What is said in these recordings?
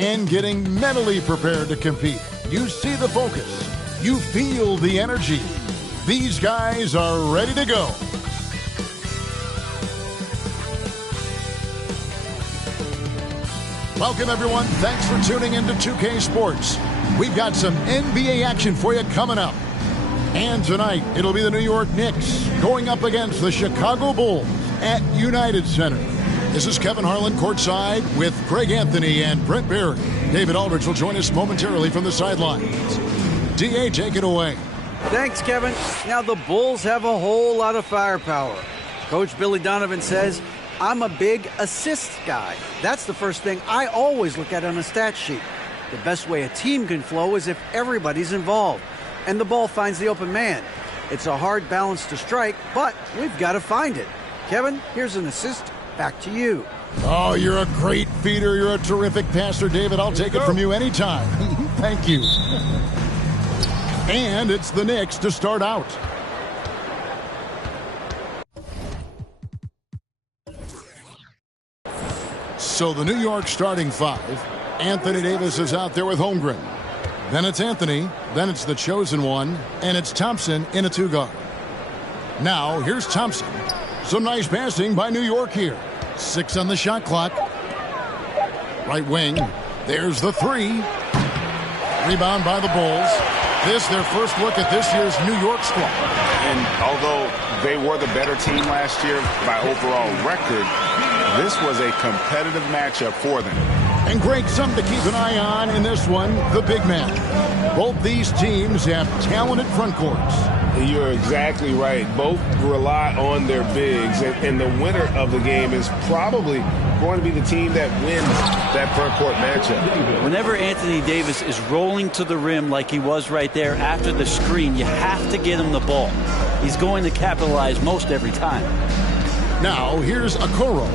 and getting mentally prepared to compete. You see the focus. You feel the energy. These guys are ready to go. Welcome, everyone. Thanks for tuning into 2K Sports. We've got some NBA action for you coming up. And tonight, it'll be the New York Knicks going up against the Chicago Bulls at United Center. This is Kevin Harlan courtside with Greg Anthony and Brent Barry. David Aldridge will join us momentarily from the sidelines. D.A., take it away. Thanks, Kevin. Now, the Bulls have a whole lot of firepower. Coach Billy Donovan says, I'm a big assist guy. That's the first thing I always look at on a stat sheet. The best way a team can flow is if everybody's involved and the ball finds the open man. It's a hard balance to strike, but we've got to find it. Kevin, here's an assist. Back to you. Oh, you're a great feeder. You're a terrific passer, David. I'll take it from you anytime. Thank you. And it's the Knicks to start out. So the New York starting five. Anthony Davis is out there with Holmgren. Then it's Anthony. Then it's the chosen one. And it's Thompson in a two-guard. Now, here's Thompson. Some nice passing by New York here. 6 on the shot clock. Right wing. There's the three. Rebound by the Bulls. This, their first look at this year's New York squad. And although they were the better team last year by overall record, this was a competitive matchup for them. And Greg, something to keep an eye on in this one, the big man. Both these teams have talented front courts. You're exactly right. Both rely on their bigs, and the winner of the game is probably going to be the team that wins that front court matchup. Whenever Anthony Davis is rolling to the rim like he was right there after the screen, you have to get him the ball. He's going to capitalize most every time. Now, here's Okoro.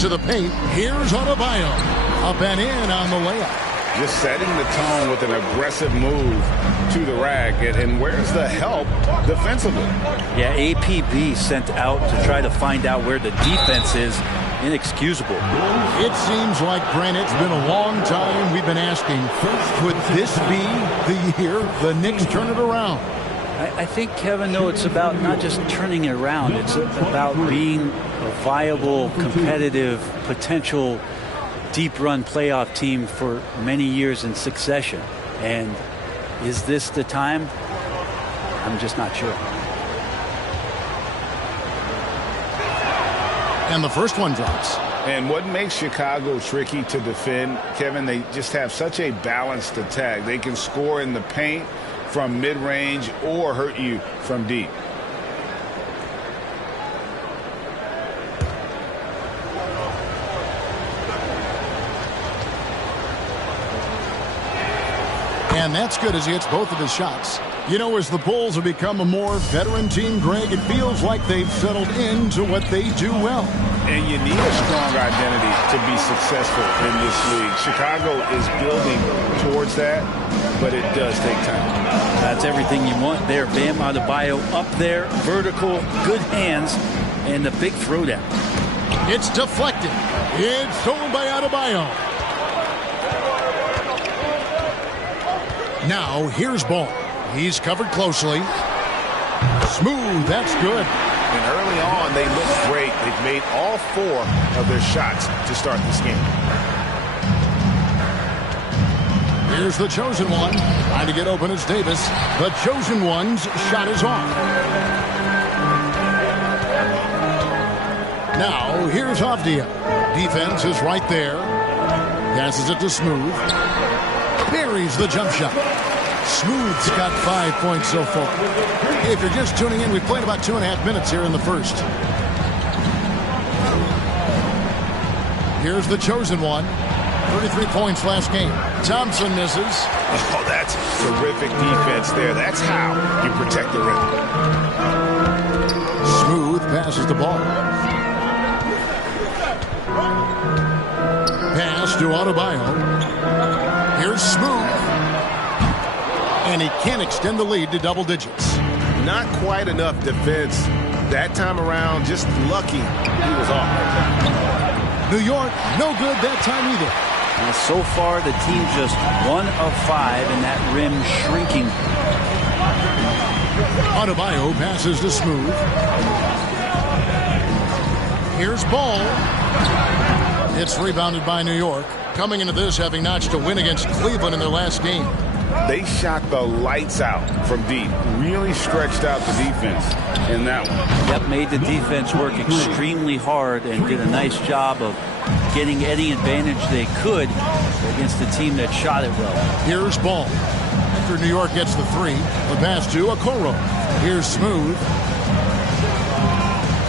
To the paint, here's Adebayo. Up and in on the layup. Just setting the tone with an aggressive move to the rack. And where's the help defensively? Yeah, APB sent out to try to find out where the defense is. Inexcusable. It seems like, Brent, it's been a long time we've been asking, could this be the year the Knicks turn it around? I think, Kevin, though, it's about not just turning it around. It's about being a viable, competitive, potential deep-run playoff team for many years in succession. And is this the time? I'm just not sure. And the first one drops. And what makes Chicago tricky to defend, Kevin, they just have such a balanced attack. They can score in the paint from mid-range or hurt you from deep. And that's good as he hits both of his shots. You know, as the Bulls have become a more veteran team, Greg, it feels like they've settled into what they do well. And you need a strong identity to be successful in this league. Chicago is building towards that, but it does take time. That's everything you want there. Bam Adebayo up there, vertical, good hands, and the big throwdown. It's deflected. It's stolen by Adebayo. Now, here's Ball. He's covered closely. Smooth, that's good. And early on, they look great. They've made all 4 of their shots to start this game. Here's the chosen one. Trying to get open is Davis. The chosen one's shot is off. Now, here's Avdia. Defense is right there. Passes it to Smooth. Buries the jump shot. Smooth's got 5 points so far. If you're just tuning in, we've played about 2.5 minutes here in the first. Here's the chosen one. 33 points last game. Thompson misses. Oh, that's terrific defense there. That's how you protect the rim. Smooth passes the ball. Pass to Adebayo. Here's Smooth. And he can't extend the lead to double digits. Not quite enough defense that time around. Just lucky he was off. New York, no good that time either. And so far, the team just 1 of 5, and that rim shrinking. Adebayo passes to Smooth. Here's Ball. It's rebounded by New York. Coming into this, having notched a win against Cleveland in their last game. They shot the lights out from deep. Really stretched out the defense in that one. Yep, made the defense work extremely hard and did a nice job of getting any advantage they could against a team that shot it well. Here's Ball. After New York gets the 3, the pass to Okoro. Here's Smooth.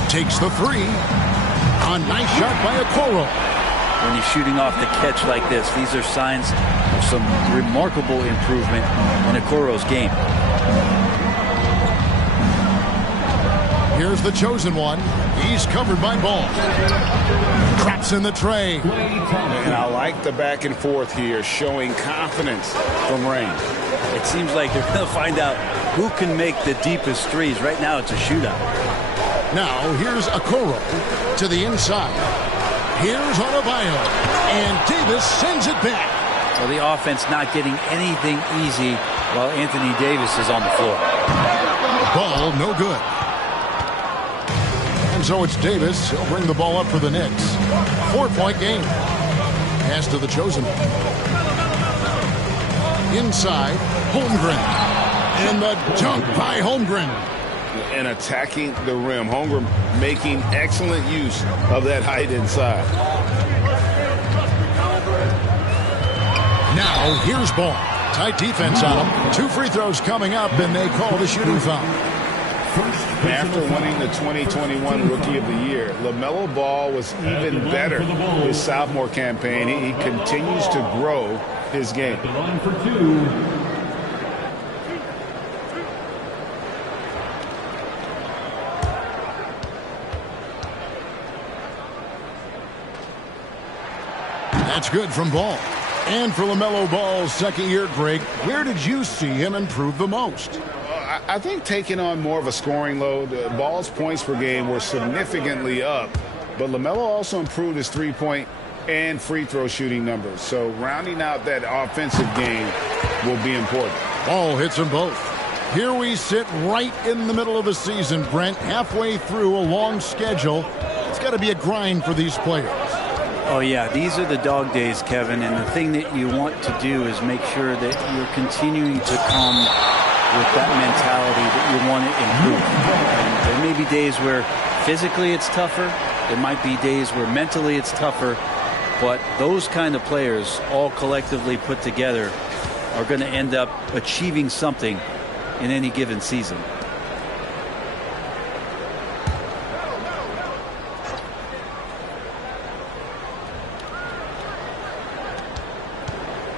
Takes the 3. A nice shot by Okoro. When you're shooting off the catch like this, these are signs of some remarkable improvement in Okoro's game. Here's the chosen one. He's covered by Ball. Traps in the tray. And I like the back and forth here, showing confidence from range. It seems like they're going to find out who can make the deepest threes. Right now, it's a shootout. Now, here's Okoro to the inside. Here's Adebayo. And Davis sends it back. Well, the offense not getting anything easy while Anthony Davis is on the floor. Ball no good. And so it's Davis. He'll bring the ball up for the Knicks. 4-point game. Pass to the chosen one. Inside, Holmgren. And the dunk by Holmgren. And attacking the rim. Holmgren making excellent use of that height inside. Now, here's Ball. Tight defense on him. 2 free throws coming up, and they call the shooting foul. After winning the 2021 Rookie of the Year, LaMelo Ball was even better his sophomore campaign. He continues to grow his game. That's good from Ball. And for LaMelo Ball's second year, Greg, where did you see him improve the most? I think taking on more of a scoring load. Ball's points per game were significantly up, but LaMelo also improved his three-point and free throw shooting numbers. So rounding out that offensive game will be important. Ball hits them both. Here we sit right in the middle of the season, Brent, halfway through a long schedule. It's got to be a grind for these players. Oh, yeah, these are the dog days, Kevin, and the thing that you want to do is make sure that you're continuing to come with that mentality that you want to improve. And there may be days where physically it's tougher. There might be days where mentally it's tougher. But those kind of players, all collectively put together, are going to end up achieving something in any given season.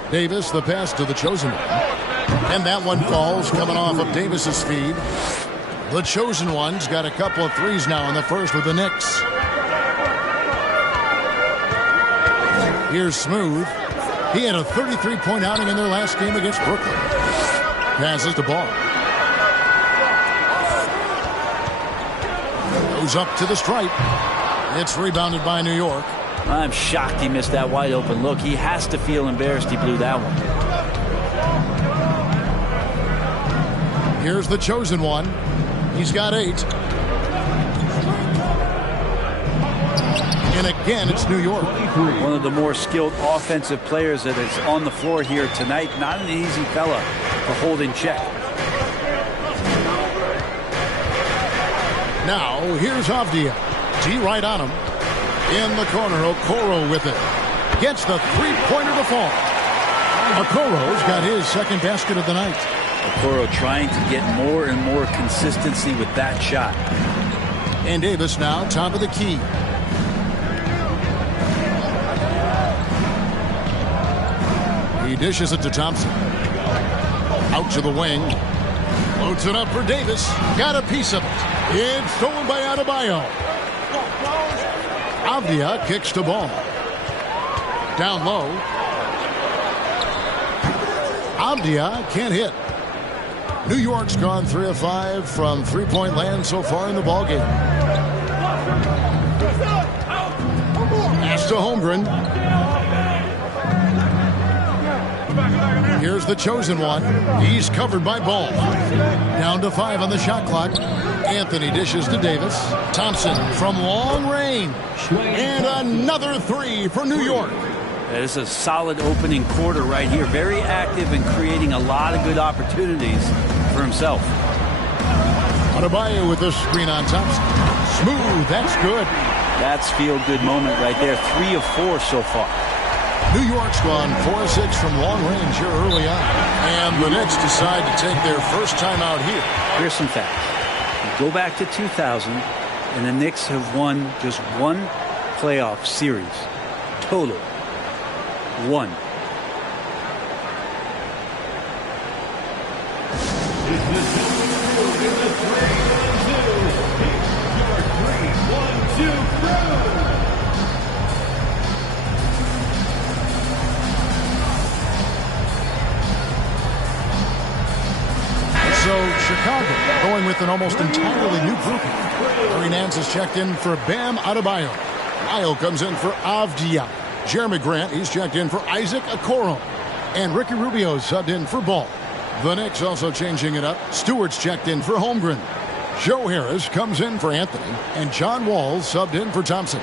Davis, the pass to the chosen one. And that one falls, coming off of Davis's feed. The chosen one's got a couple of threes now in the first with the Knicks. Here's Smooth. He had a 33-point outing in their last game against Brooklyn. Passes the ball. Goes up to the stripe. It's rebounded by New York. I'm shocked he missed that wide open look. He has to feel embarrassed he blew that one. Here's the chosen one. He's got 8. And again, it's New York. One of the more skilled offensive players that is on the floor here tonight. Not an easy fella to hold in check. Now, here's Avdia. T right on him. In the corner, Okoro with it. Gets the three-pointer to fall. Okoro's got his second basket of the night. Okoro trying to get more and more consistency with that shot. And Davis now top of the key. He dishes it to Thompson. Out to the wing. Loads it up for Davis. Got a piece of it. It's stolen by Adebayo. Avdia kicks the ball. Down low. Avdia can't hit. New York's gone 3 of 5 from three-point land so far in the ballgame. Pass to Holmgren. Here's the chosen one. He's covered by Ball. Down to 5 on the shot clock. Anthony dishes to Davis. Thompson from long range. And another 3 for New York. That is a solid opening quarter right here. Very active and creating a lot of good opportunities for himself. Adebayo with the screen on Thompson. Smooth. That's good. That's feel-good moment right there. 3 of 4 so far. New York's gone 4-6 from long range here early on. And the Knicks decide to take their first time out here. Here's some facts. You go back to 2000, and the Knicks have won just 1 playoff series. Total. 1. So Chicago going with an almost entirely new grouping. Larry Nance is checked in for Bam Adebayo. Lyle comes in for Avdia. Jeremy Grant, he's checked in for Isaac Okoro. And Ricky Rubio subbed in for Ball. The Knicks also changing it up. Stewart's checked in for Holmgren. Joe Harris comes in for Anthony. And John Wall subbed in for Thompson.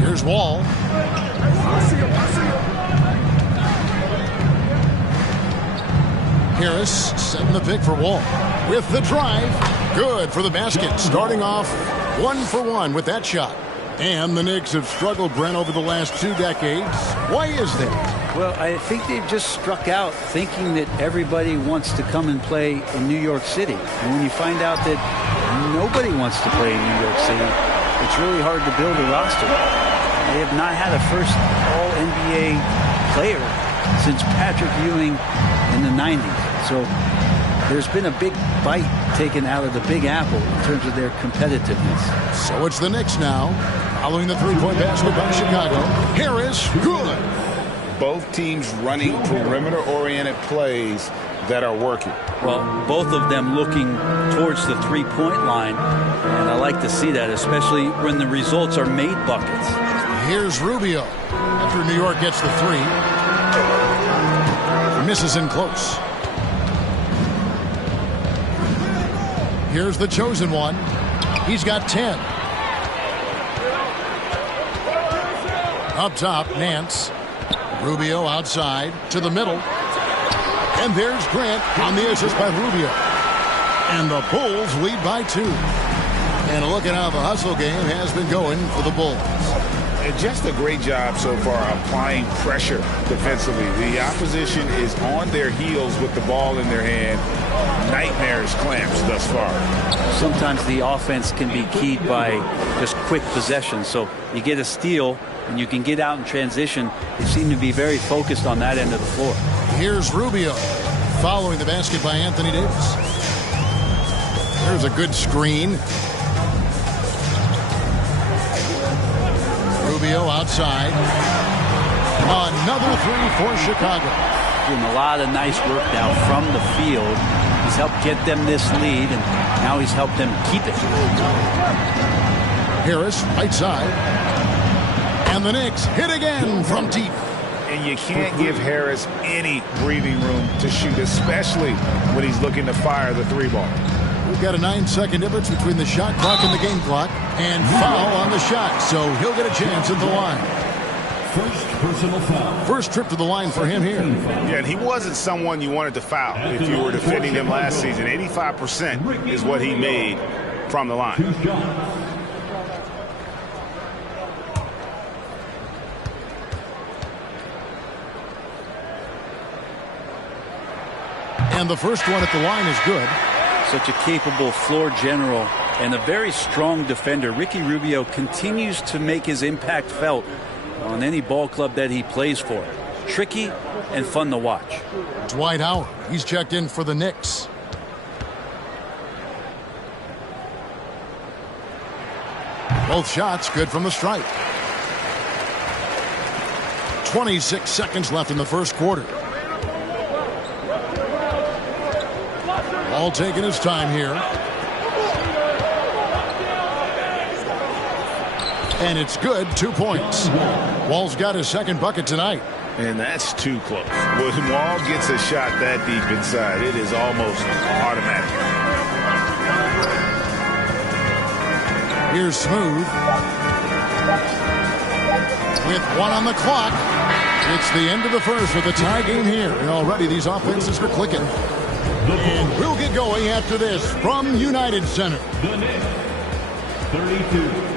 Here's Wall. Harris setting the pick for Wall. With the drive. Good for the basket. Starting off 1 for 1 with that shot. And the Knicks have struggled, Brent, over the last 2 decades. Why is that? Well, I think they've just struck out thinking that everybody wants to come and play in New York City. And when you find out that nobody wants to play in New York City, it's really hard to build a roster. They have not had a first All-NBA player since Patrick Ewing in the 90s. So there's been a big bite taken out of the Big Apple in terms of their competitiveness. So it's the Knicks now. Following the three-point basket by Chicago. Harris, good. Both teams running perimeter-oriented plays that are working. Well, both of them looking towards the three-point line. And I like to see that, especially when the results are made buckets. Here's Rubio. After New York gets the 3. Misses in close. Here's the chosen one. He's got 10. Up top, Nance. Rubio outside to the middle. And there's Grant on the assist by Rubio. And the Bulls lead by 2. And look at how the hustle game has been going for the Bulls. Just a great job so far applying pressure defensively. The opposition is on their heels with the ball in their hand. Nightmares clamps thus far. Sometimes the offense can be keyed by just quick possession. So you get a steal and you can get out in transition. They seem to be very focused on that end of the floor. Here's Rubio following the basket by Anthony Davis. There's a good screen. Rubio outside. Another 3 for Chicago. Doing a lot of nice work now from the field. He's helped get them this lead, and now he's helped them keep it. Harris, right side. And the Knicks hit again from deep. And you can't give Harris any breathing room to shoot, especially when he's looking to fire the 3-ball. We've got a 9-second difference between the shot clock and the game clock. And foul on the shot, so he'll get a chance at the line. First personal foul. First trip to the line for him here. Yeah, and he wasn't someone you wanted to foul if you were defending him last season. 85% is what he made from the line. And the first one at the line is good. Such a capable floor general and a very strong defender. Ricky Rubio continues to make his impact felt on any ball club that he plays for. Tricky and fun to watch. Dwight Howard, he's checked in for the Knicks. Both shots good from the stripe. 26 seconds left in the first quarter. Ball taking his time here. And it's good. 2 points. Wall's got his second bucket tonight. And that's too close. When Wall gets a shot that deep inside, it is almost automatic. Here's Smooth. With 1 on the clock. It's the end of the first with a tie game here. And already these offenses are clicking. And we'll get going after this from United Center. The Knicks, 32.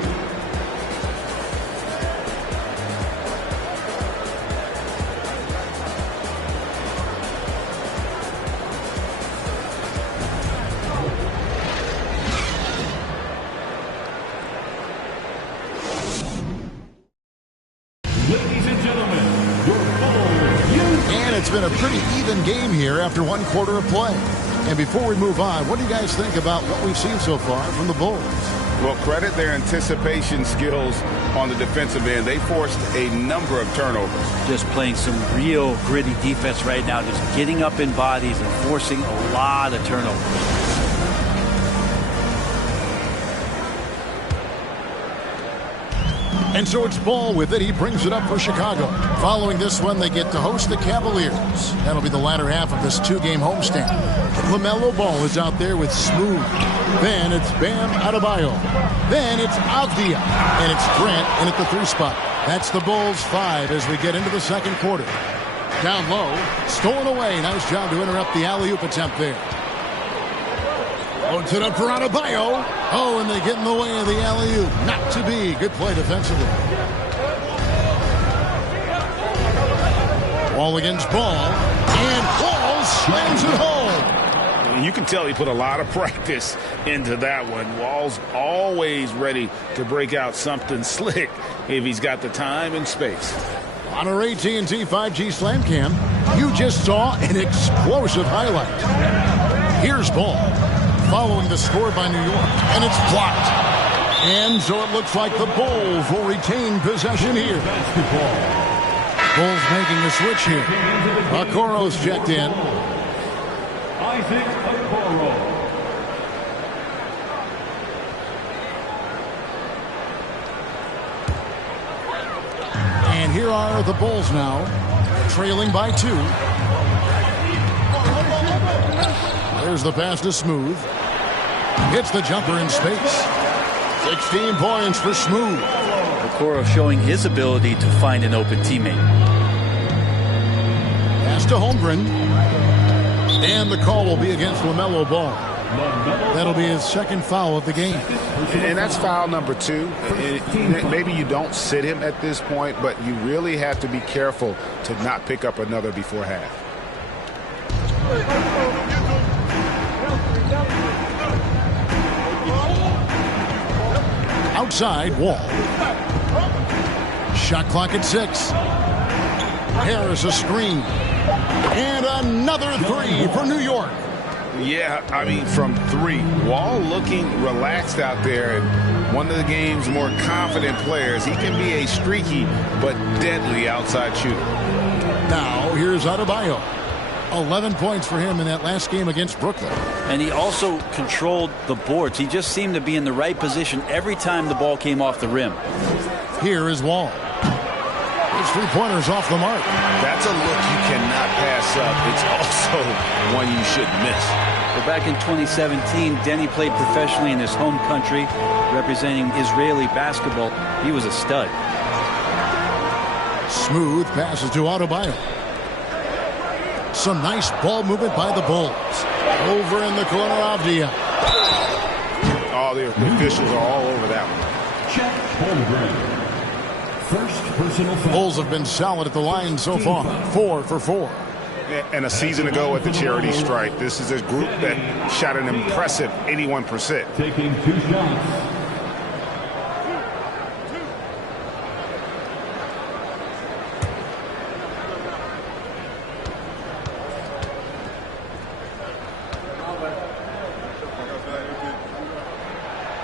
It's been a pretty even game here after 1 quarter of play. And before we move on, what do you guys think about what we've seen so far from the Bulls? Well, credit their anticipation skills on the defensive end. They forced a number of turnovers. Just playing some real gritty defense right now, just getting up in bodies and forcing a lot of turnovers. And so it's Ball with it. He brings it up for Chicago. Following this one, they get to host the Cavaliers. That'll be the latter half of this 2-game homestand. LaMelo Ball is out there with Smooth. Then it's Bam Adebayo. Then it's Avdia. And it's Grant in at the 3 spot. That's the Bulls 5 as we get into the second quarter. Down low, stolen away. Nice job to interrupt the alley-oop attempt there. Loads it up for Adebayo. Oh, and they get in the way of the alley-oop. Not to be. Good play defensively. Ball against Ball. And Ball slams it home. You can tell he put a lot of practice into that one. Wall's always ready to break out something slick if he's got the time and space. On our AT&T 5G Slam Cam, you just saw an explosive highlight. Here's Ball. Following the score by New York, and it's blocked. And so it looks like the Bulls will retain possession here. Bulls making the switch here. Okoro's checked in. Isaac Okoro. And here are the Bulls now, trailing by 2. There's the pass to Smooth. Hits the jumper in space. 16 points for Smooth. Okoro showing his ability to find an open teammate. Pass to Holmgren. And the call will be against LaMelo Ball. That'll be his second foul of the game. And that's foul number 2. Maybe you don't sit him at this point, but you really have to be careful to not pick up another before half. Outside, Wall. Shot clock at 6. Harris a screen. And another 3 for New York. Yeah, I mean, from 3. Wall looking relaxed out there, and one of the game's more confident players. He can be a streaky but deadly outside shooter. Now, here's Adebayo. 11 points for him in that last game against Brooklyn. And he also controlled the boards. He just seemed to be in the right position every time the ball came off the rim. Here is Wall. His 3-pointers off the mark. That's a look you cannot pass up. It's also one you shouldn't miss. Well, back in 2017, Denny played professionally in his home country, representing Israeli basketball. He was a stud. Smooth passes to Adebayo. Some nice ball movement by the Bulls. Over in the corner, Avdia. Oh, the officials are all over that one. Check Holmgren. First personal foul. Bulls have been solid at the line so far. 4 for 4. And a season ago at the charity stripe, this is a group that shot an impressive 81%. Taking 2 shots.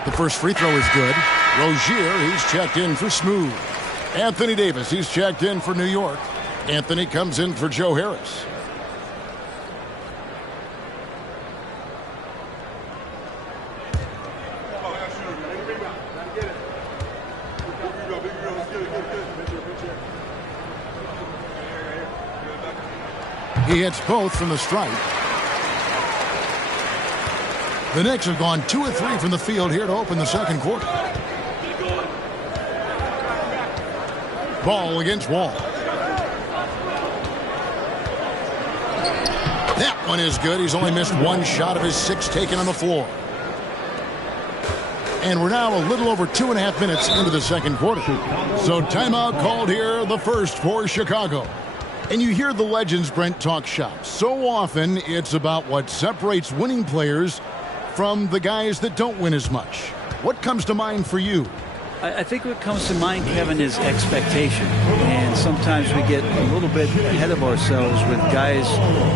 The first free throw is good. Rozier, he's checked in for Smooth. Anthony Davis, he's checked in for New York. Anthony comes in for Joe Harris. He hits both from the stripe. The Knicks have gone 2 of 3 from the field here to open the second quarter. Ball against Wall. That one is good. He's only missed 1 shot of his 6 taken on the floor. And we're now a little over 2.5 minutes into the second quarter. So timeout called here, the first for Chicago. And you hear the legends, Brent, talk shop. So often it's about what separates winning players from the guys that don't win as much. What comes to mind for you? I think what comes to mind, Kevin, is expectation. And sometimes we get a little bit ahead of ourselves with guys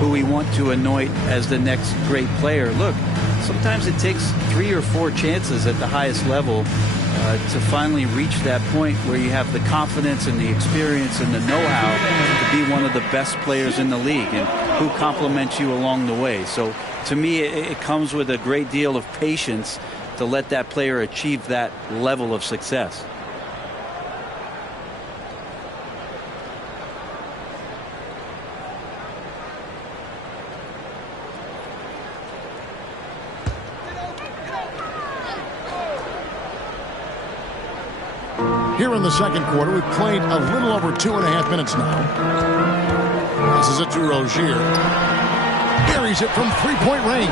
who we want to anoint as the next great player. Look, sometimes it takes 3 or 4 chances at the highest level to finally reach that point where you have the confidence and the experience and the know-how to be one of the best players in the league, and who compliments you along the way. So to me, it comes with a great deal of patience to let that player achieve that level of success. Here in the second quarter, we've played a little over 2.5 minutes now. This is it to Rozier. Buries it from 3-point range.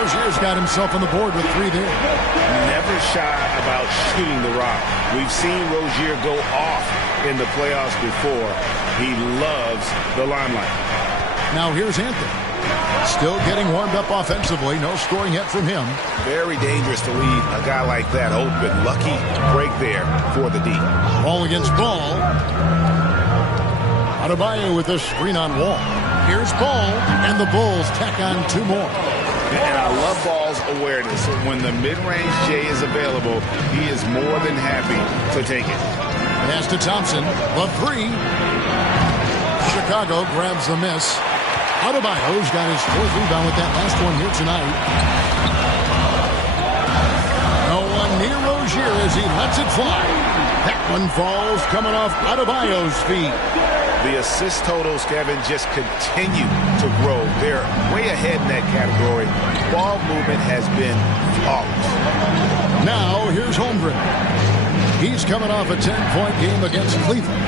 Rozier's got himself on the board with 3 there. Never shy about shooting the rock. We've seen Rozier go off in the playoffs before. He loves the limelight. Now here's Anthony. Still getting warmed up offensively. No scoring yet from him. Very dangerous to leave a guy like that open. Lucky break there for the D. Ball against Ball. Adebayo with a screen on Wall. Here's Ball, and the Bulls tack on 2 more. And I love Ball's awareness. When the mid-range J is available, he is more than happy to take it. Pass to Thompson. The 3. Chicago grabs the miss. Adebayo's got his 4th rebound with that last one here tonight. No one near Rozier as he lets it fly. That one falls coming off Adebayo's feet. The assist totals, Kevin, just continue to grow. They're way ahead in that category. Ball movement has been flawless. Now here's Holmgren. He's coming off a 10-point game against Cleveland.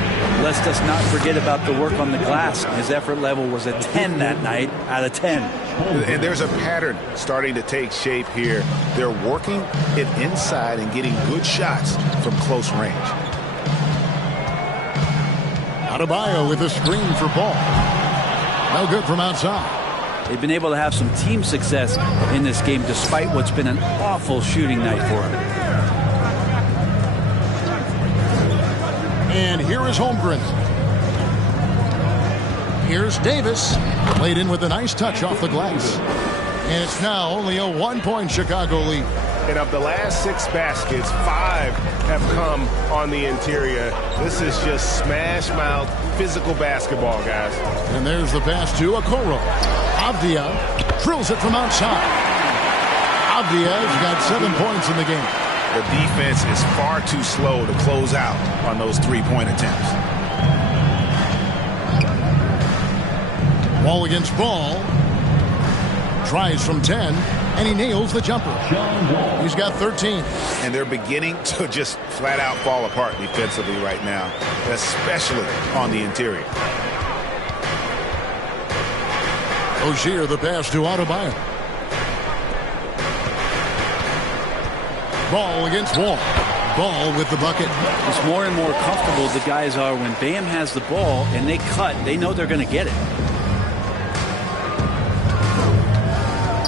Let's just not forget about the work on the glass. His effort level was a 10 that night out of 10. And there's a pattern starting to take shape here. They're working it inside and getting good shots from close range. Adebayo with a screen for Ball. No good from outside. They've been able to have some team success in this game despite what's been an awful shooting night for him. And here is Holmgren. Here's Davis. Played in with a nice touch off the glass. And it's now only a 1-point Chicago lead. And of the last 6 baskets, 5 have come on the interior. This is just smash mouth physical basketball, guys. And there's the pass to Okoro. Avdia drills it from outside. Avdia's got 7 points in the game. The defense is far too slow to close out on those 3-point attempts. Ball against Ball. Tries from 10, and he nails the jumper. He's got 13. And they're beginning to just flat out fall apart defensively right now, especially on the interior. Rozier, the pass to Adebayo. Ball against Wall. Ball with the bucket. It's more and more comfortable the guys are when Bam has the ball and they cut. They know they're going to get it.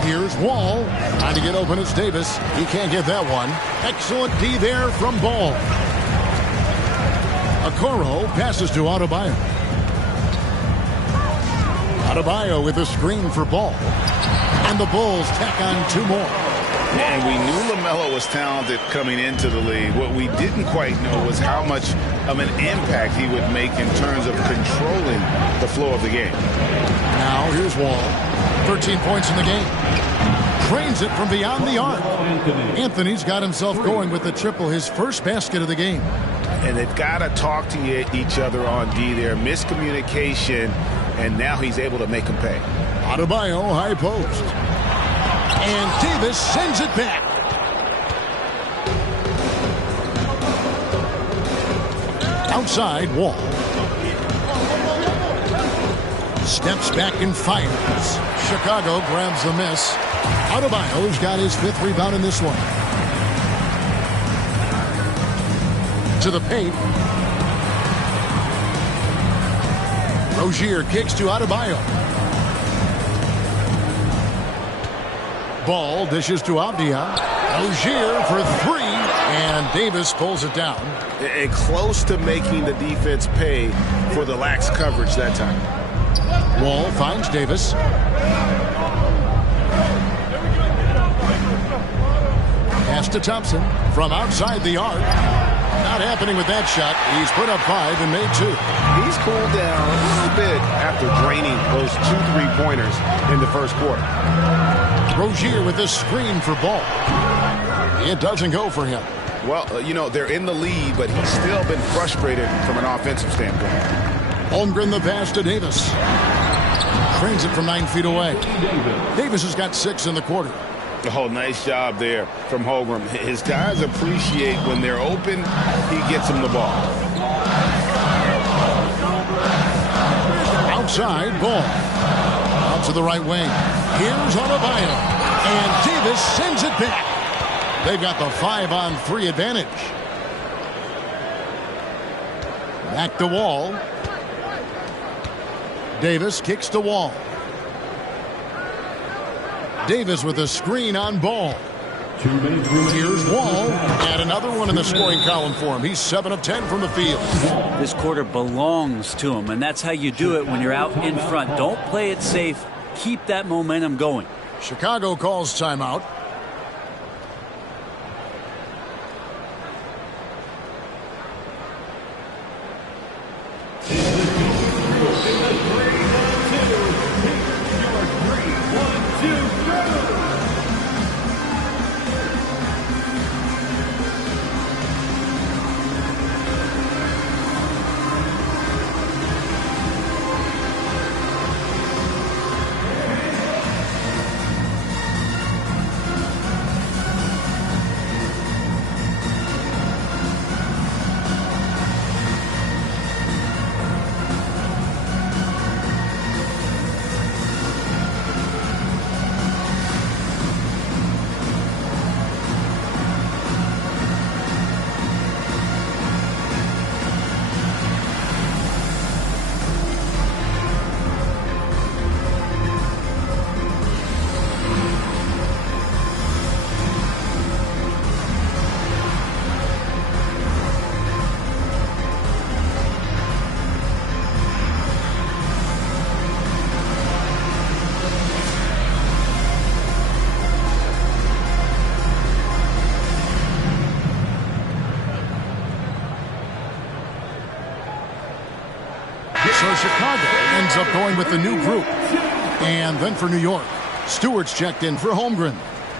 Here's Wall. Trying to get open. It's Davis. He can't get that one. Excellent D there from Ball. Okoro passes to Adebayo. Adebayo with a screen for Ball. And the Bulls tack on 2 more. And we knew LaMelo was talented coming into the league. What we didn't quite know was how much of an impact he would make in terms of controlling the flow of the game. Now here's Wall. 13 points in the game. Trains it from beyond the arc. Anthony's got himself going with the triple, his first basket of the game. And they've got to talk to each other on D there. Miscommunication and now he's able to make them pay. Adebayo, high post. And Davis sends it back. Outside, Wall. Steps back and fires. Chicago grabs the miss. Adebayo's got his 5th rebound in this one. To the paint. Rozier kicks to Adebayo. Ball dishes to Avdia. Rozier for 3, and Davis pulls it down. And close to making the defense pay for the lax coverage that time. Wall finds Davis. Pass to Thompson from outside the arc. Not happening with that shot. He's put up 5 and made 2. He's cooled down a little bit after draining those 2 3-pointers in the first quarter. Rozier with a screen for Ball. It doesn't go for him. Well, they're in the lead, but he's still been frustrated from an offensive standpoint. Holmgren the pass to Davis. Trains it from 9 feet away. Davis has got 6 in the quarter. Oh, nice job there from Holmgren. His guys appreciate when they're open, he gets them the ball. Outside, Ball. Out to the right wing. Here's Adebayo. And Davis sends it back. They've got the 5-on-3 advantage. Back to Wall. Davis kicks to Wall. Davis with a screen on Ball. Here's Wall, and another one in the scoring column for him. He's 7 of 10 from the field. This quarter belongs to him, and that's how you do it when you're out in front. Don't play it safe. Keep that momentum going. Chicago calls timeout. So Chicago ends up going with the new group. And then for New York, Stewart's checked in for Holmgren.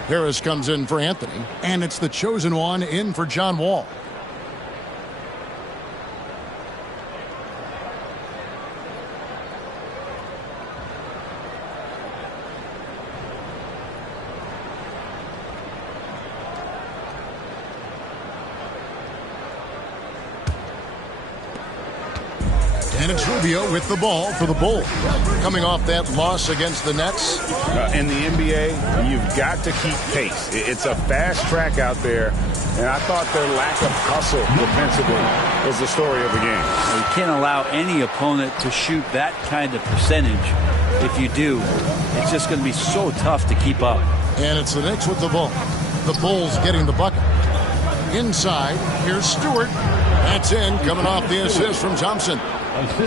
Harris comes in for Anthony. And it's the chosen one in for John Wall. And it's Rubio with the ball for the Bulls. Coming off that loss against the Nets. In the NBA, you've got to keep pace. It's a fast track out there. And I thought their lack of hustle defensively was the story of the game. You can't allow any opponent to shoot that kind of percentage. If you do, it's just going to be so tough to keep up. And it's the Knicks with the ball. The Bulls getting the bucket. Inside, here's Stewart. That's in, coming off the assist from Thompson.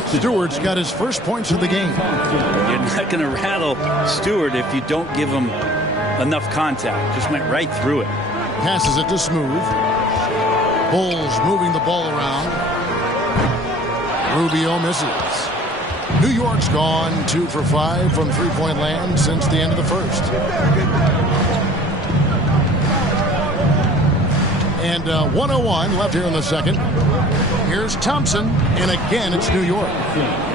Stewart's got his first points of the game. You're not going to rattle Stewart if you don't give him enough contact. Just went right through it. Passes it to Smooth. Bulls moving the ball around. Rubio misses. New York's gone 2 for 5 from three-point land since the end of the first. And 1:01 left here in the second. Here's Thompson, and again it's New York.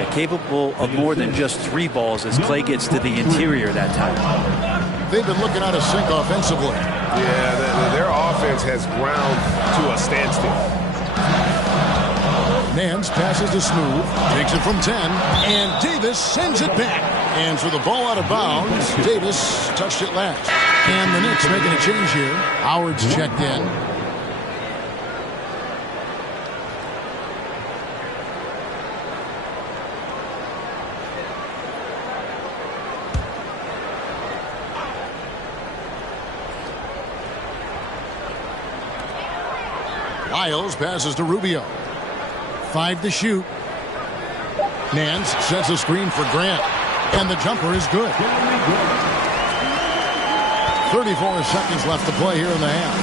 capable of more than just 3 balls as Clay gets to the interior that time. They've been looking out of sync offensively. Yeah, their offense has ground to a standstill. Nance passes to Smooth, takes it from 10, and Davis sends it back. And so the ball out of bounds, Davis touched it last. And the Knicks making a change here. Howard's checked in. Lyles passes to Rubio. 5 to shoot. Nance sets a screen for Grant. And the jumper is good. 34 seconds left to play here in the half.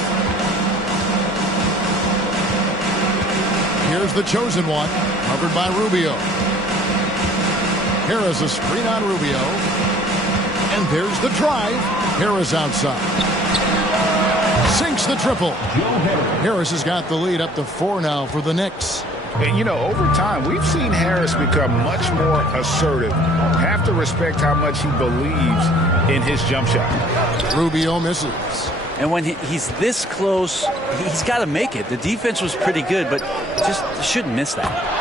Here's the chosen one. Covered by Rubio. Harris a screen on Rubio. And there's the drive. Harris outside. Sinks the triple. Harris has got the lead up to 4 now for the Knicks. And, you know, over time, we've seen Harris become much more assertive. Have to respect how much he believes in his jump shot. Rubio misses. And when he's this close, he's got to make it. The defense was pretty good, but just shouldn't miss that.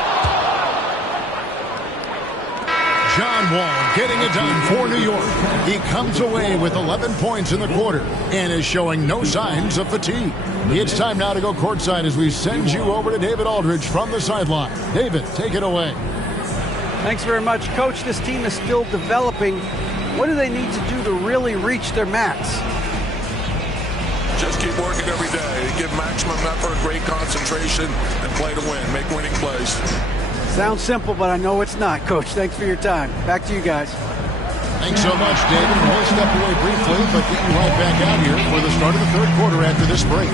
John Wall getting it done for New York. He comes away with 11 points in the quarter and is showing no signs of fatigue. It's time now to go courtside as we send you over to David Aldridge from the sideline. David, take it away. Thanks very much, Coach. This team is still developing. What do they need to do to really reach their max? Just keep working every day. Give maximum effort, great concentration, and play to win. Make winning plays. Sounds simple, but I know it's not, Coach. Thanks for your time. Back to you guys. Thanks so much, David. We'll step away briefly, but get you right back out here for the start of the third quarter after this break.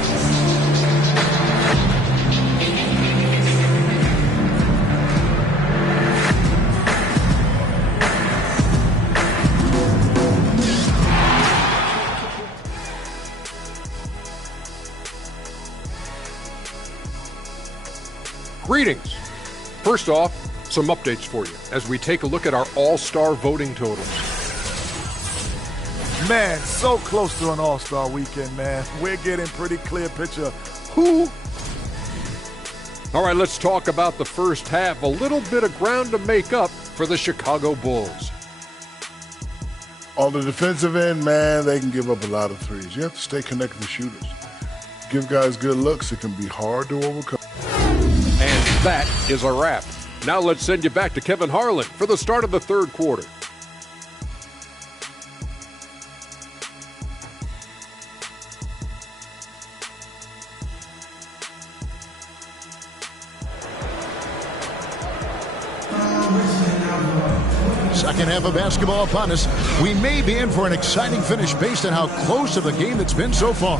Greetings. First off, some updates for you as we take a look at our all-star voting totals. Man, so close to an all-star weekend, man. We're getting pretty clear picture who. All right, let's talk about the first half. A little bit of ground to make up for the Chicago Bulls. On the defensive end, man, they can give up a lot of threes. You have to stay connected to shooters. Give guys good looks, it can be hard to overcome. And that is a wrap. Now let's send you back to Kevin Harlan for the start of the third quarter. Second half of basketball upon us. We may be in for an exciting finish based on how close to the game it's been so far.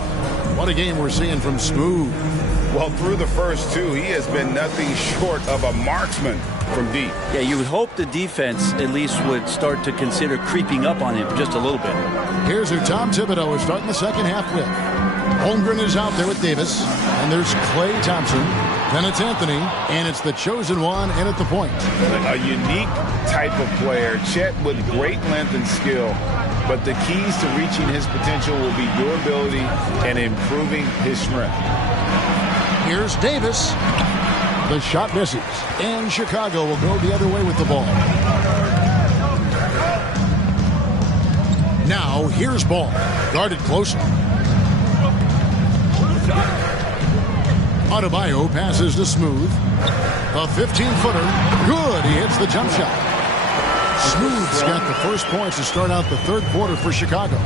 What a game we're seeing from Smooth. Well, through the first 2, he has been nothing short of a marksman from deep. Yeah, you would hope the defense at least would start to consider creeping up on him just a little bit. Here's who Tom Thibodeau is starting the second half with. Holmgren is out there with Davis, and there's Klay Thompson. Then it's Anthony, and it's the chosen one in at the point. A unique type of player, Chet with great length and skill, but the keys to reaching his potential will be durability and improving his strength. Here's Davis. The shot misses, and Chicago will go the other way with the ball. Now, here's Ball, guarded closely. Adebayo passes to Smooth. A 15-footer. Good. He hits the jump shot. Smooth's got the first points to start out the third quarter for Chicago.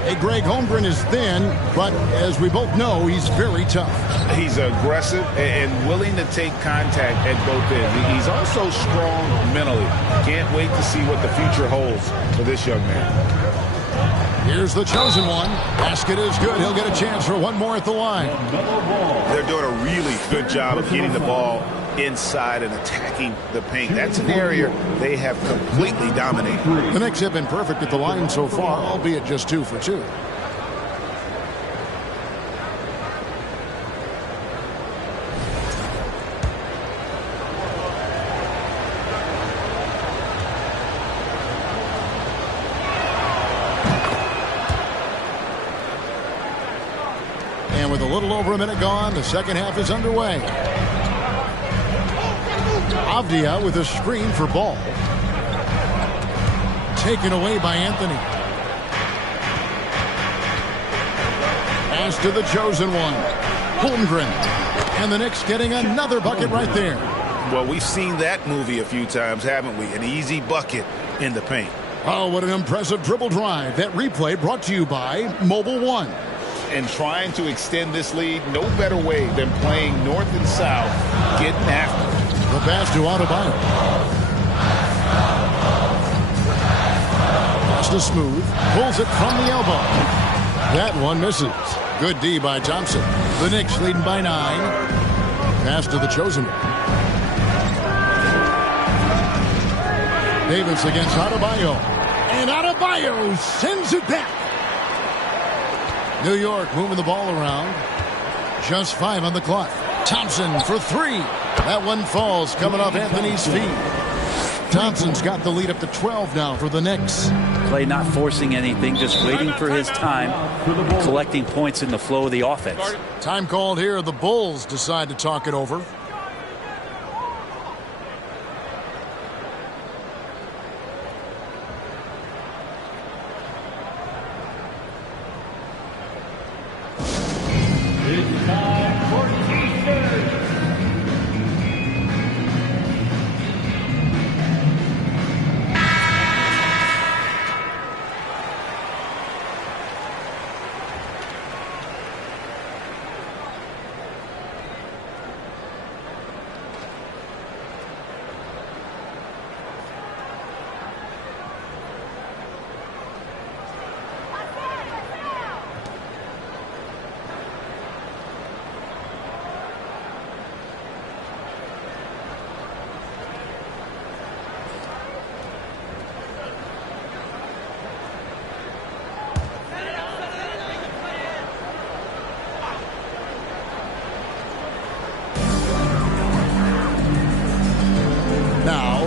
Hey, Greg, Holmgren is thin, but as we both know, he's very tough. He's aggressive and willing to take contact at both ends. He's also strong mentally. Can't wait to see what the future holds for this young man. Here's the chosen one. Basket is good. He'll get a chance for one more at the line. They're doing a really good job of getting the ball inside and attacking the paint. That's an area they have completely dominated. The Knicks have been perfect at the line so far, albeit just 2 for 2. And with a little over a minute gone, the second half is underway. Avdia with a screen for Ball. Taken away by Anthony. Pass to the chosen one. Holmgren. And the Knicks getting another bucket right there. Well, we've seen that movie a few times, haven't we? An easy bucket in the paint. Oh, what an impressive dribble drive. That replay brought to you by Mobile One. And trying to extend this lead, no better way than playing north and south, getting after it. The pass to Adebayo. Pass to Smooth. Pulls it from the elbow. That one misses. Good D by Thompson. The Knicks leading by 9. Pass to the chosen one. Davis against Adebayo. And Adebayo sends it back. New York moving the ball around. Just 5 on the clock. Thompson for 3. That one falls coming off Anthony's feet. Thompson's got the lead up to 12 now for the Knicks. Clay not forcing anything, just waiting for his time, collecting points in the flow of the offense. Time called here. The Bulls decide to talk it over. It's time for T-shirts.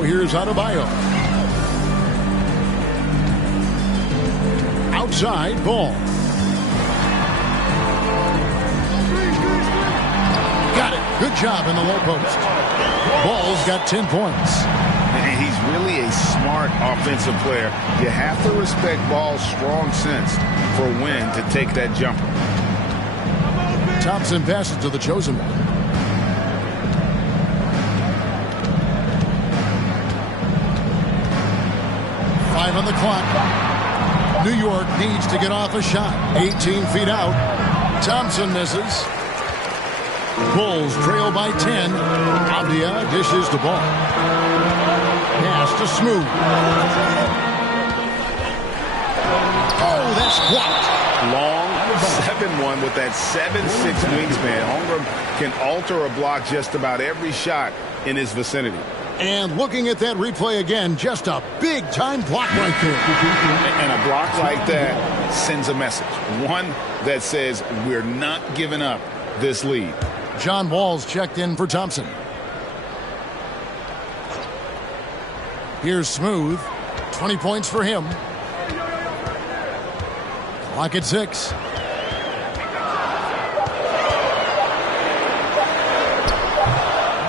Here's Adebayo. Outside Ball. Got it. Good job in the low post. Ball's got 10 points. And he's really a smart offensive player. You have to respect Ball's strong sense for when to take that jumper. Thompson passes to the chosen one. On the clock. New York needs to get off a shot. 18 feet out. Thompson misses. Bulls trail by 10. Avdia dishes the ball. Pass to Smooth. Oh, that's blocked. Long 7-1 with that 7'6" wingspan. Holmgren can alter a block just about every shot in his vicinity. And looking at that replay again, just a big-time block right there. And a block like that sends a message. One that says we're not giving up this lead. John Wall's checked in for Thompson. Here's Smooth. 20 points for him. Clock at 6.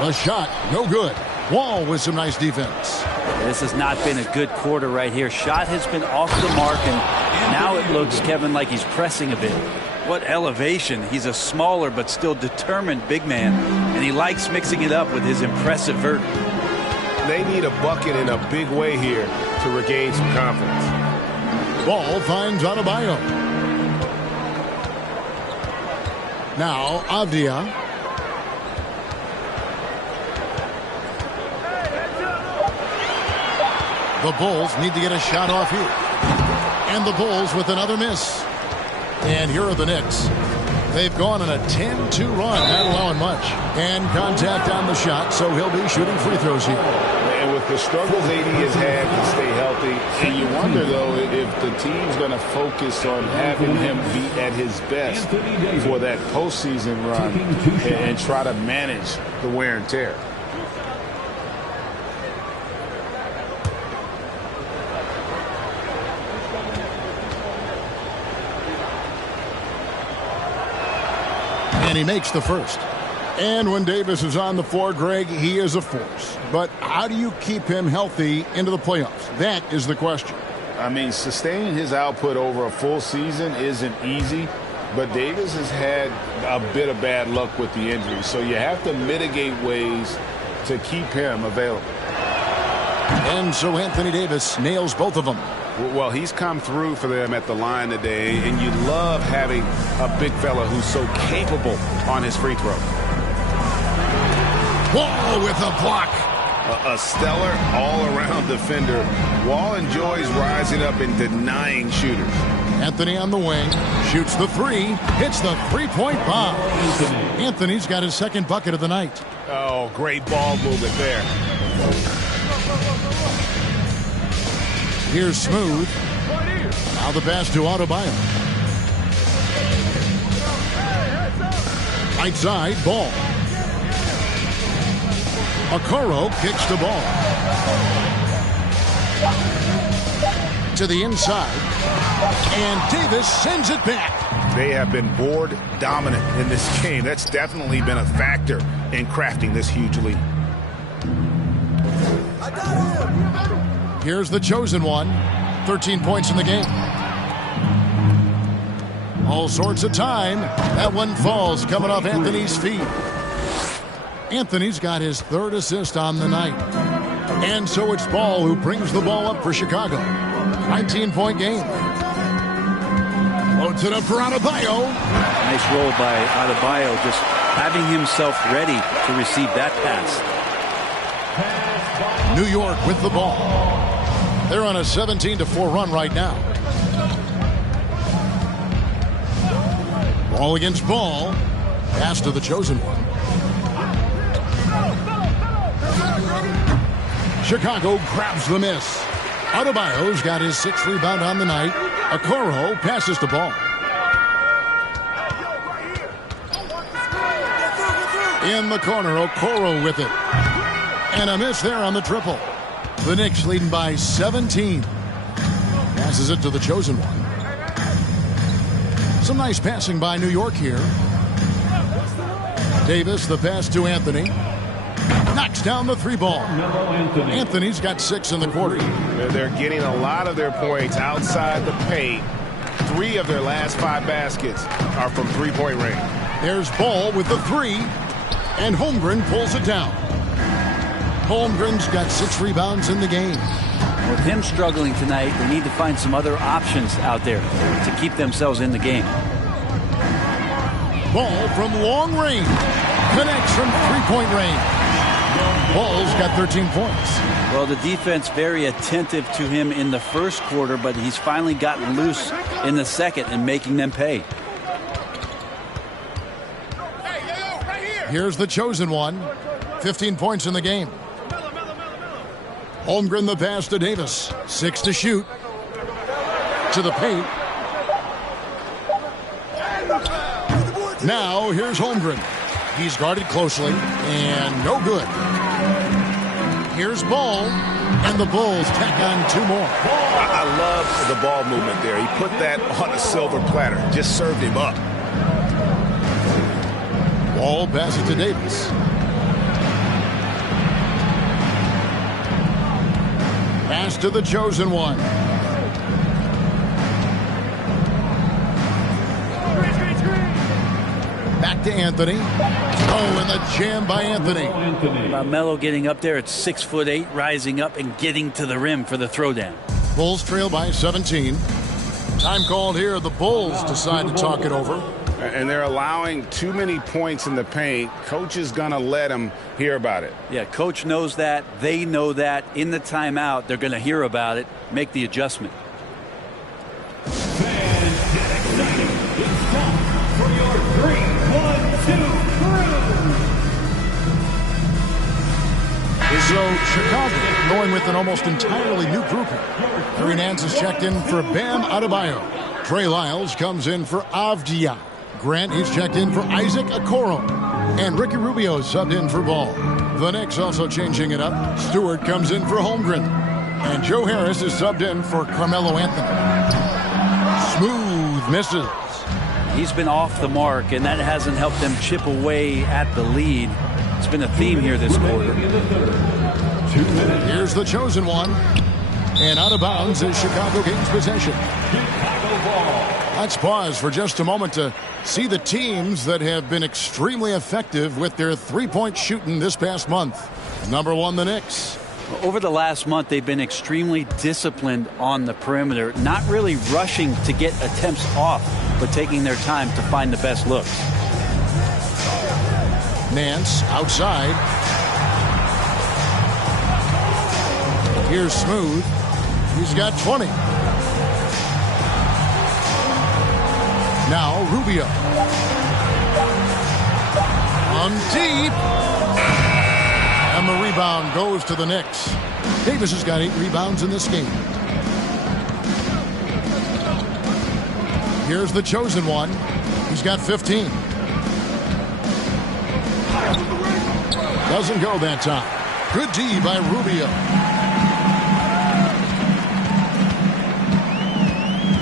The shot, no good. Wall with some nice defense. This has not been a good quarter right here. Shot has been off the mark, and now it looks, Kevin, like he's pressing a bit. What elevation. He's a smaller but still determined big man, and he likes mixing it up with his impressive vert. They need a bucket in a big way here to regain some confidence. Ball finds Adebayo. Now Avdia. The Bulls need to get a shot off here. And the Bulls with another miss. And here are the Knicks. They've gone on a 10-2 run, not allowing much. And contact on the shot, so he'll be shooting free throws here. And with the struggles AD has had to stay healthy, and you wonder, though, if the team's going to focus on having him be at his best for that postseason run and try to manage the wear and tear. And he makes the first. And when Davis is on the floor, Greg, he is a force. But how do you keep him healthy into the playoffs? That is the question. I mean, sustaining his output over a full season isn't easy, but Davis has had a bit of bad luck with the injury. So you have to mitigate ways to keep him available. And so Anthony Davis nails both of them. Well, he's come through for them at the line today, and you love having a big fella who's so capable on his free throw. Wall with a block. A stellar all-around defender. Wall enjoys rising up and denying shooters. Anthony on the wing, shoots the three, hits the three-point bomb. Anthony's got his second bucket of the night. Oh, great ball movement there. Here's Smooth. Now the pass to Adebayo. Right side, Ball. Okoro kicks the ball to the inside, and Davis sends it back. They have been board dominant in this game. That's definitely been a factor in crafting this huge lead. Here's the chosen one. 13 points in the game. All sorts of time. That one falls coming off Anthony's feet. Anthony's got his third assist on the night. And so it's Ball who brings the ball up for Chicago. 19-point game. Loads it up for Adebayo. Nice roll by Adebayo, just having himself ready to receive that pass. New York with the ball. They're on a 17-4 run right now. Ball against Ball. Pass to the chosen one. Chicago grabs the miss. Adebayo's got his sixth rebound on the night. Okoro passes the ball. In the corner, Okoro with it. And a miss there on the triple. The Knicks leading by 17. Passes it to the chosen one. Some nice passing by New York here. Davis, the pass to Anthony. Knocks down the three ball. Anthony's got 6 in the quarter. They're getting a lot of their points outside the paint. 3 of their last 5 baskets are from three-point range. There's Ball with the 3, and Holmgren pulls it down. Holmgren's got 6 rebounds in the game. With him struggling tonight, they need to find some other options out there to keep themselves in the game. Ball from long range. Connects from three-point range. Ball's got 13 points. Well, the defense very attentive to him in the first quarter, but he's finally gotten loose in the second and making them pay. Here's the chosen one. 15 points in the game. Holmgren the pass to Davis. 6 to shoot. To the paint. Now here's Holmgren. He's guarded closely and no good. Here's Ball, and the Bulls tack on 2 more. I love the ball movement there. He put that on a silver platter. Just served him up. Ball passes to Davis. Pass to the chosen one. Back to Anthony. Oh, and the jam by Anthony. Melo getting up there at 6'8", rising up and getting to the rim for the throwdown. Bulls trail by 17. Time called here. The Bulls decide to talk it over. And they're allowing too many points in the paint. Coach is going to let them hear about it. Yeah, coach knows that. They know that. In the timeout, they're going to hear about it, make the adjustment. So Chicago going with an almost entirely new grouping. Harry Nance is checked in for Bam Adebayo. Trey Lyles comes in for Avdia. Grant is checked in for Isaac Okoro. And Ricky Rubio subbed in for Ball. The Knicks also changing it up. Stewart comes in for Holmgren. And Joe Harris is subbed in for Carmelo Anthony. Smooth misses. He's been off the mark, and that hasn't helped them chip away at the lead. It's been a theme here this quarter. Here's the chosen one. And out of bounds is Chicago gains possession. Let's pause for just a moment to see the teams that have been extremely effective with their three-point shooting this past month. Number one, the Knicks. Over the last month, they've been extremely disciplined on the perimeter, not really rushing to get attempts off, but taking their time to find the best looks. Nance outside. Here's Smooth. He's got 20. Now Rubio. On deep. And the rebound goes to the Knicks. Davis has got 8 rebounds in this game. Here's the chosen one. He's got 15. Doesn't go that time. Good D by Rubio.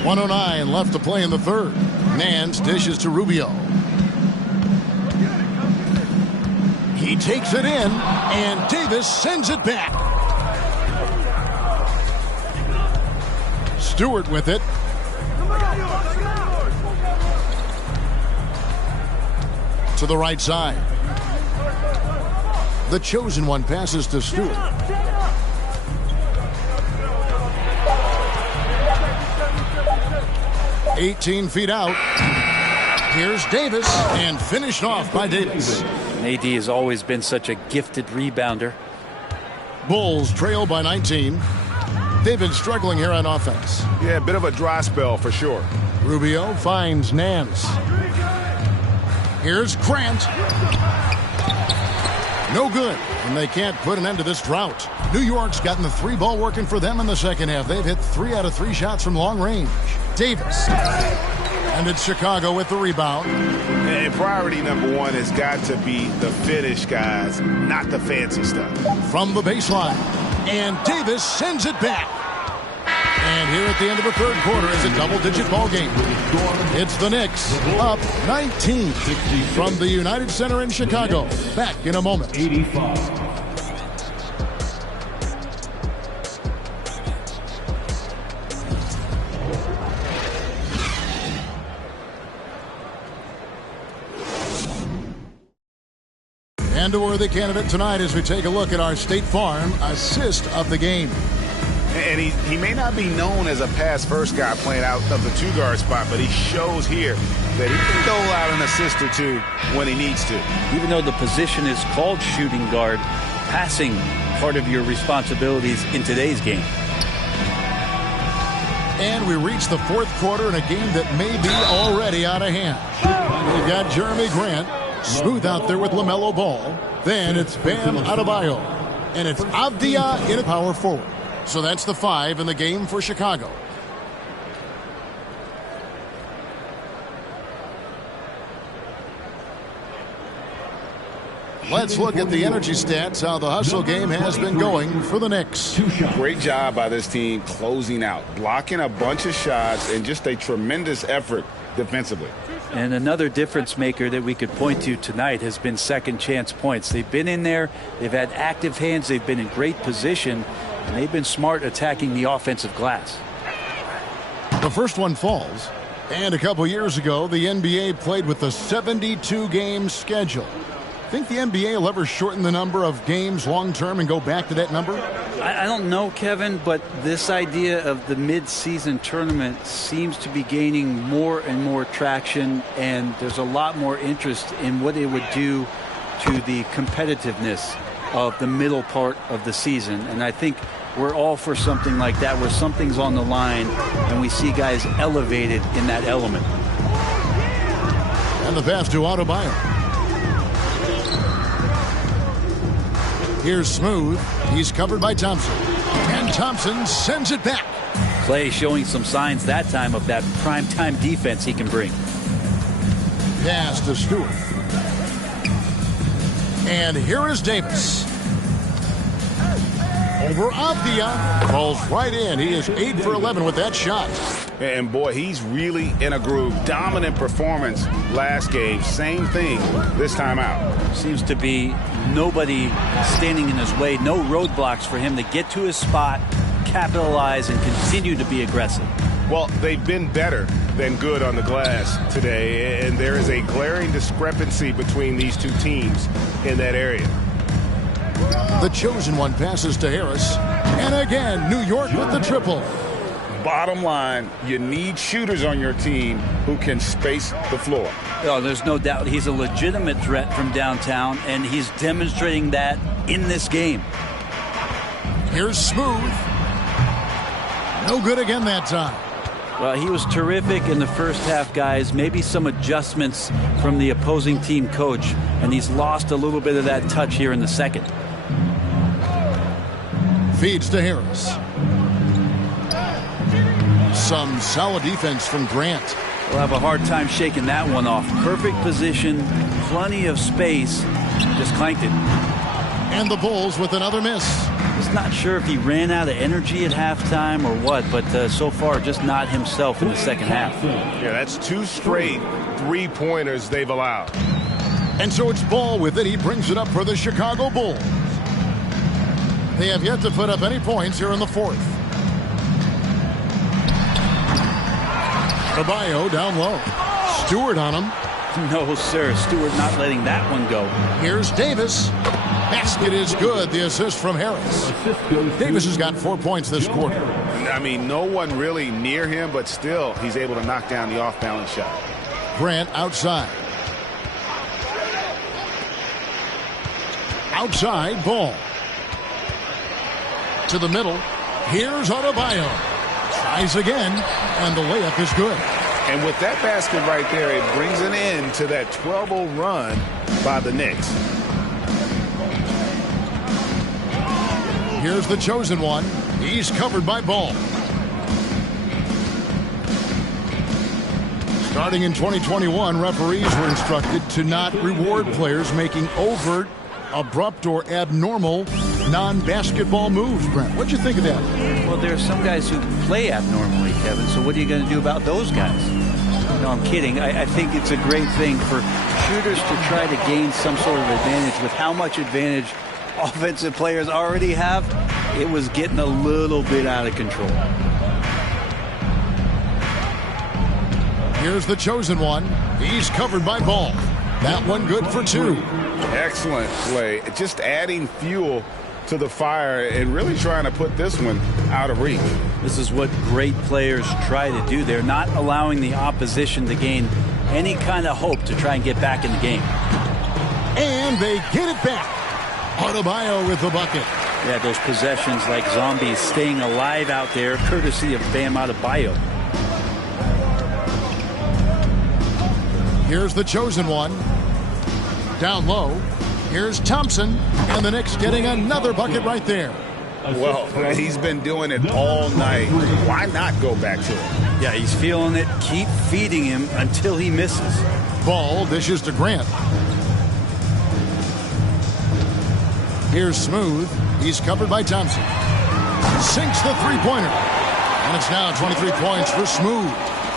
1:09 left to play in the third. Nance dishes to Rubio. He takes it in, and Davis sends it back. Stewart with it. To the right side. The chosen one passes to Stewart. "18 feet out." Here's Davis, and finished off by Davis. AD has always been such a gifted rebounder. Bulls trail by 19. They've been struggling here on offense. Yeah, a bit of a dry spell for sure. Rubio finds Nance. Here's Grant. No good, and they can't put an end to this drought. New York's gotten the 3-ball working for them in the second half. They've hit 3 out of 3 shots from long range. Davis. And it's Chicago with the rebound. And priority number one has got to be the finish, guys, not the fancy stuff. From the baseline. And Davis sends it back. And here at the end of the third quarter is a double-digit ball game. It's the Knicks up 19 from the United Center in Chicago. Back in a moment. 85. And a worthy candidate tonight as we take a look at our State Farm assist of the game. And he may not be known as a pass-first guy playing out of the 2-guard spot, but he shows here that he can dole out an assist or two when he needs to. Even though the position is called shooting guard, passing part of your responsibilities in today's game. And we reach the fourth quarter in a game that may be already out of hand. We've got Jeremy Grant. Smooth out there with LaMelo Ball. Then it's Bam Adebayo. And it's Avdia in a power forward. So that's the 5 in the game for Chicago. Let's look at the energy stats, how the hustle game has been going for the Knicks. Great job by this team closing out, blocking a bunch of shots, and just a tremendous effort defensively. And another difference maker that we could point to tonight has been second chance points. They've been in there, they've had active hands, they've been in great position, and they've been smart attacking the offensive glass. The first one falls. And a couple years ago, the NBA played with the 72-game schedule. Think the NBA will ever shorten the number of games long-term and go back to that number? I don't know, Kevin, but this idea of the mid-season tournament seems to be gaining more and more traction, and there's a lot more interest in what it would do to the competitiveness of the middle part of the season. And I think we're all for something like that, where something's on the line and we see guys elevated in that element. And the pass to Adebayo. Here's Smooth. He's covered by Thompson. And Thompson sends it back. Clay showing some signs that time of that prime-time defense he can bring. Pass to Stewart. And here is Davis. Over Avdia. Falls right in. He is 8 for 11 with that shot. And boy, he's really in a groove. Dominant performance last game. Same thing this time out. Seems to be nobody standing in his way. No roadblocks for him to get to his spot, capitalize, and continue to be aggressive. Well, they've been better than good on the glass today, and there is a glaring discrepancy between these two teams in that area. The chosen one passes to Harris. And again, New York with the triple. Bottom line, you need shooters on your team who can space the floor. Oh, there's no doubt he's a legitimate threat from downtown, and he's demonstrating that in this game. Here's Smooth. No good again that time. Well, he was terrific in the first half, guys. Maybe some adjustments from the opposing team coach, and he's lost a little bit of that touch here in the second. Feeds to Harris. Some solid defense from Grant. We'll have a hard time shaking that one off. Perfect position, plenty of space, just clanked it. And the Bulls with another miss. Just not sure if he ran out of energy at halftime or what, but so far just not himself in the second half. Yeah, that's 2 straight three-pointers they've allowed. And so it's Ball with it. He brings it up for the Chicago Bulls. They have yet to put up any points here in the fourth. Caballo down low. Stewart on him. No, sir. Stewart not letting that one go. Here's Davis. Basket is good. The assist from Harris. Davis has got 4 points this quarter. I mean, no one really near him, but still he's able to knock down the off-balance shot. Grant outside. Outside, Ball. To the middle. Here's Adebayo. Tries again, and the layup is good. And with that basket right there, it brings an end to that 12-0 run by the Knicks. Here's the chosen one. He's covered by Ball. Starting in 2021, referees were instructed to not reward players making overt, abrupt, or abnormal non-basketball moves. Brent, what'd you think of that? Well, there are some guys who play abnormally, Kevin, so what are you going to do about those guys? No, I'm kidding. I think it's a great thing for shooters to try to gain some sort of advantage. With how much advantage offensive players already have, it was getting a little bit out of control. Here's the chosen one. He's covered by Ball. That one good for 2. Excellent play. Just adding fuel to the fire and really trying to put this one out of reach. This is what great players try to do. They're not allowing the opposition to gain any kind of hope to try and get back in the game. And they get it back. Adebayo with the bucket. Yeah, those possessions like zombies staying alive out there, courtesy of Bam Adebayo. Here's the chosen one. Down low. Here's Thompson. And the Knicks getting another bucket right there. Well, he's been doing it all night. Why not go back to it? Yeah, he's feeling it. Keep feeding him until he misses. Ball dishes to Grant. Here's Smooth. He's covered by Thompson. Sinks the three-pointer. And it's now 23 points for Smooth.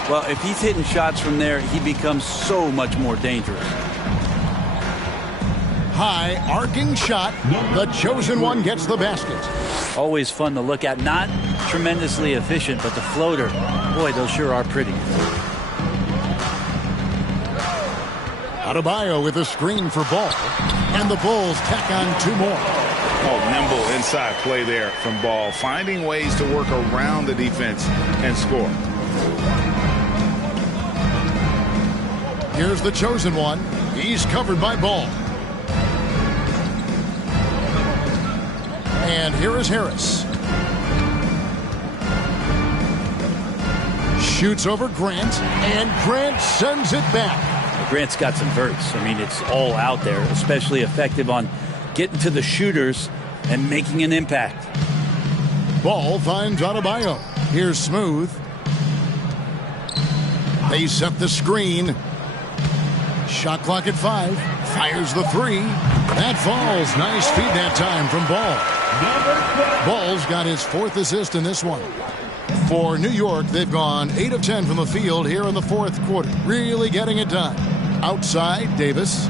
Well, if he's hitting shots from there, he becomes so much more dangerous. High arcing shot. The chosen one gets the basket. Always fun to look at. Not tremendously efficient, but the floater, boy, those sure are pretty. Adebayo with a screen for Ball. And the Bulls tack on 2 more. Oh, nimble inside play there from Ball. Finding ways to work around the defense and score. Here's the chosen one. He's covered by Ball. And here is Harris. Shoots over Grant, and Grant sends it back. Grant's got some verts. I mean, it's all out there, especially effective on getting to the shooters and making an impact. Ball finds Adebayo. Here's Smooth. They set the screen. Shot clock at 5. Fires the three. That falls. Nice feed that time from Ball. Ball's got his 4th assist in this one. For New York, they've gone 8 of 10 from the field here in the 4th quarter. Really getting it done. Outside, Davis.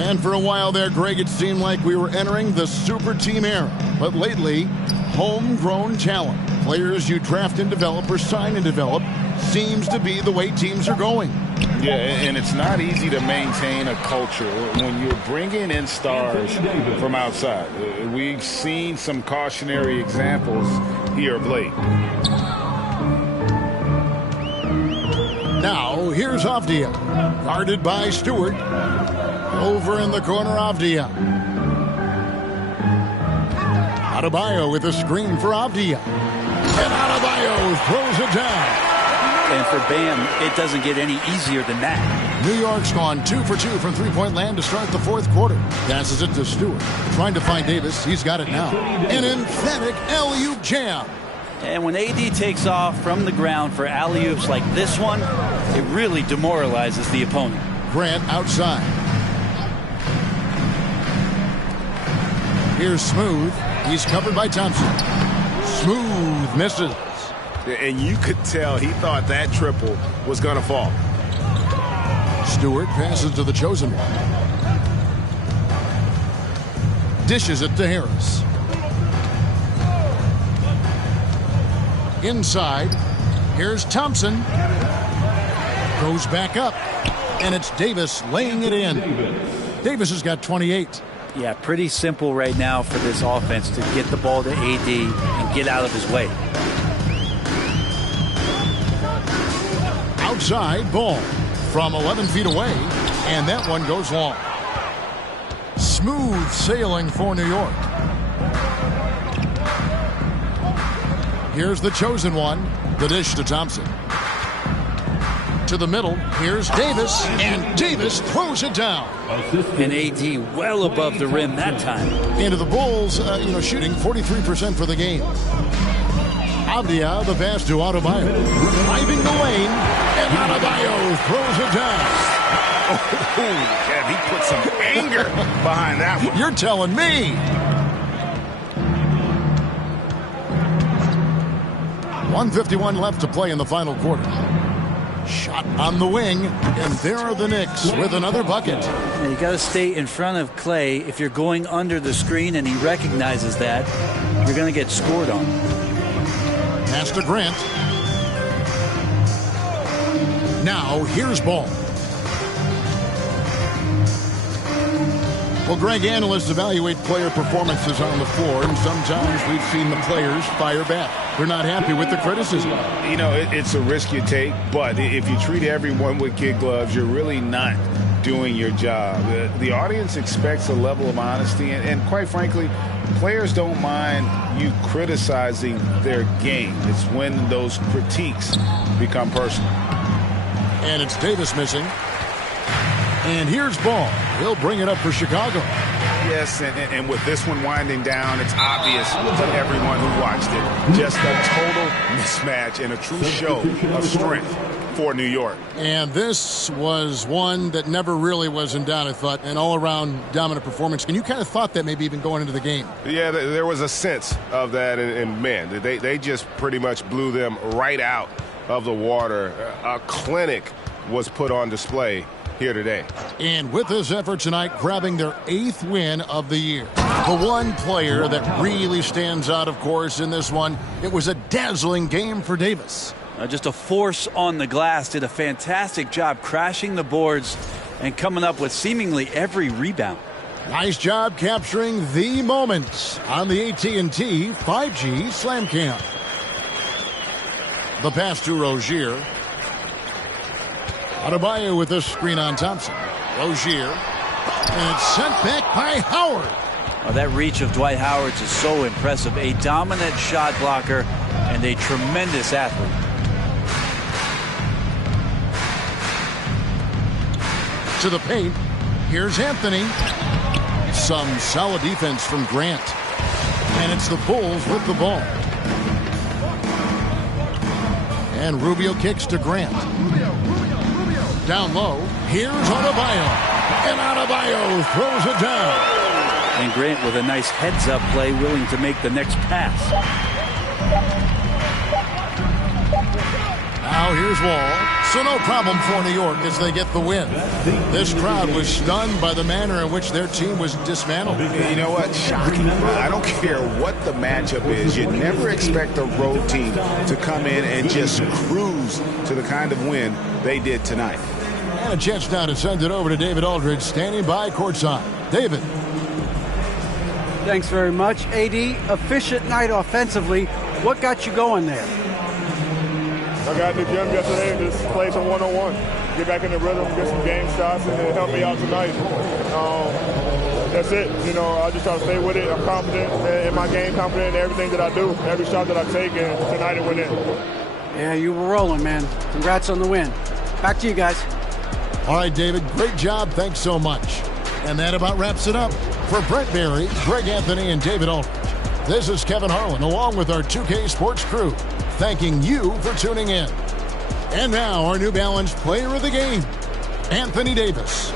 And for a while there, Greg, it seemed like we were entering the super team era. But lately, homegrown talent, players you draft and develop or sign and develop, seems to be the way teams are going. Yeah, and it's not easy to maintain a culture when you're bringing in stars from outside. We've seen some cautionary examples here of late. Now, here's Avdia, guarded by Stewart. Over in the corner, Avdia. Adebayo with a screen for Avdia. And Adebayo throws it down. And for Bam, it doesn't get any easier than that. New York's gone 2 for 2 from three-point land to start the 4th quarter. Passes it to Stewart. Trying to find Davis. He's got it now. An emphatic alley-oop jam. And when AD takes off from the ground for alley-oops like this one, it really demoralizes the opponent. Grant outside. Here's Smooth. He's covered by Thompson. Smooth misses. And you could tell he thought that triple was going to fall. Stewart passes to the chosen one. Dishes it to Harris. Inside. Here's Thompson. Goes back up. And it's Davis laying it in. Davis has got 28. Yeah, pretty simple right now for this offense to get the ball to AD and get out of his way. Outside, Ball from 11 feet away, and that one goes long. Smooth sailing for New York. Here's the chosen one, the dish to Thompson. To the middle, here's Davis, and Davis throws it down. And AD well above the rim that time. Into the Bulls, shooting 43% for the game. Avdia, the pass to Adebayo. Driving the lane, and Adebayo throws it down. Oh, Kev, he put some anger behind that one. You're telling me. 1:51 left to play in the final quarter. Shot on the wing, and there are the Knicks with another bucket. You got to stay in front of Clay. If you're going under the screen and he recognizes that, you're going to get scored on. Pass to Grant. Now, here's Ball. Well, Greg, analysts evaluate player performances on the floor, and sometimes we've seen the players fire back. They're not happy with the criticism. You know, it's a risk you take, but if you treat everyone with kid gloves, you're really not doing your job. The audience expects a level of honesty, and quite frankly, players don't mind you criticizing their game. It's when those critiques become personal. And it's Davis missing. And here's Ball. He'll bring it up for Chicago. Yes, and with this one winding down, it's obvious to everyone who watched it. Just a total mismatch and a true show of strength for New York. And this was one that never really was in doubt, I thought, an all-around dominant performance. And you kind of thought that maybe even going into the game. Yeah, there was a sense of that, and man, they just pretty much blew them right out of the water. A clinic was put on display here today. And with this effort tonight, grabbing their 8th win of the year. The one player that really stands out, of course, in this one, it was a dazzling game for Davis. Just a force on the glass, did a fantastic job crashing the boards and coming up with seemingly every rebound. Nice job capturing the moments on the AT&T 5G Slam Cam. The pass to Rozier. Adebayo with a screen on Thompson. Rozier. And it's sent back by Howard. Oh, that reach of Dwight Howard is so impressive. A dominant shot blocker and a tremendous athlete. To the paint. Here's Anthony. Some solid defense from Grant. And it's the Bulls with the ball. And Rubio kicks to Grant. down low. Here's Adebayo. And Adebayo throws it down. And Grant with a nice heads-up play, willing to make the next pass. Now here's Wall. So no problem for New York as they get the win. This crowd was stunned by the manner in which their team was dismantled. You know what? Shocking. I don't care what the matchup is. You never expect a road team to come in and just cruise to the kind of win they did tonight. And a chance now to send it over to David Aldridge, standing by courtside. David. Thanks very much, AD. Efficient night offensively. What got you going there? I got in the gym yesterday and just played some one-on-one. Get back in the rhythm, get some game shots, and it helped me out tonight. That's it. You know, I just try to stay with it. I'm confident in my game, confident in everything that I do, every shot that I take, and tonight it went in. Yeah, you were rolling, man. Congrats on the win. Back to you guys. All right, David, great job. Thanks so much. And that about wraps it up. For Brent Barry, Greg Anthony, and David Aldridge, this is Kevin Harlan along with our 2K Sports crew, thanking you for tuning in. And now our New Balance player of the game, Anthony Davis.